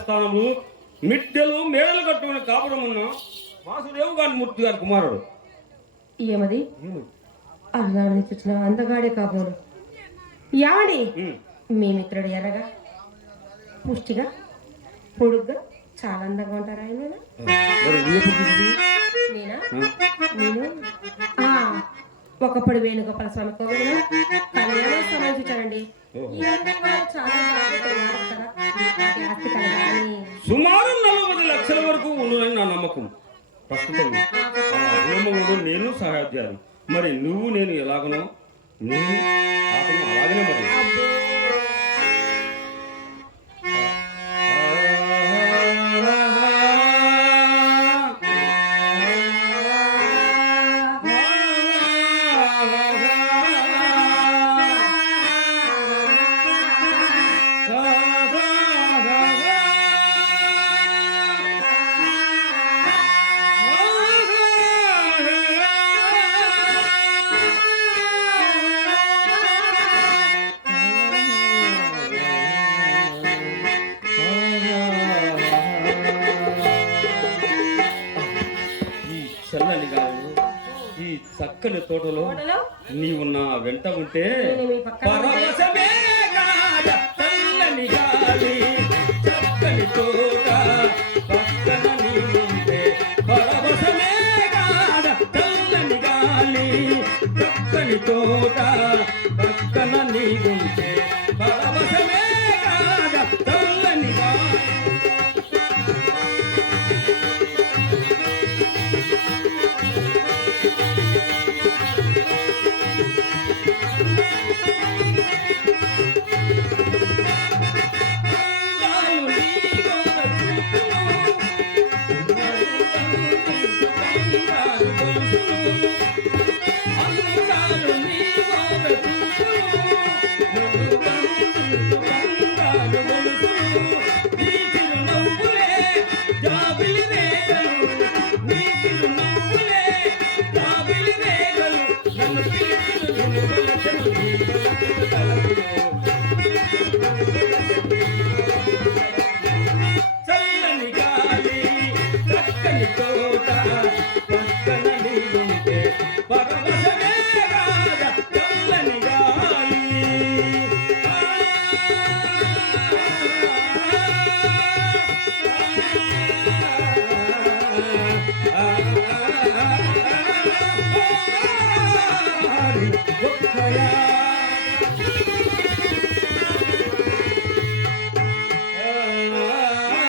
స్థానము మిట్టెలు మేడలు కట్టుకుని కాపురం ఉన్న వాసుదేవు గారి మూర్తి గారి కుమారుడు. ఏమది అన్నాడు చూసిన అందగాడే కాపురం యాడి మీ మిత్రుడు ఎర్రగా పుష్టిగా పొడుగ్గా చాలా అందంగా ఉంటారు ఆయన నేనా నేను ఒకప్పుడు వేణుగోపాల స్వామి కోవిలో కళ్యాణ సమయం చూచానండి. సుమారు 40 లక్షల వరకు ఉన్నదని నా నమ్మకం. ప్రస్తుతం నేను సహాధ్యాలు. మరి నువ్వు నేను ఎలాగనో నేను అతను అలాగనే మరి. చల్లని గాలి ఈ చక్కని తోటలో నీవు నా వెంట ఉంటే పరవశమే చల్లని గాలి చక్కని తోట పక్కన నీవుంటే పరవశమే చల్లని గాలి చక్కని తోట పక్కన నీవుంటే పరవశమే చల్లని గాలి.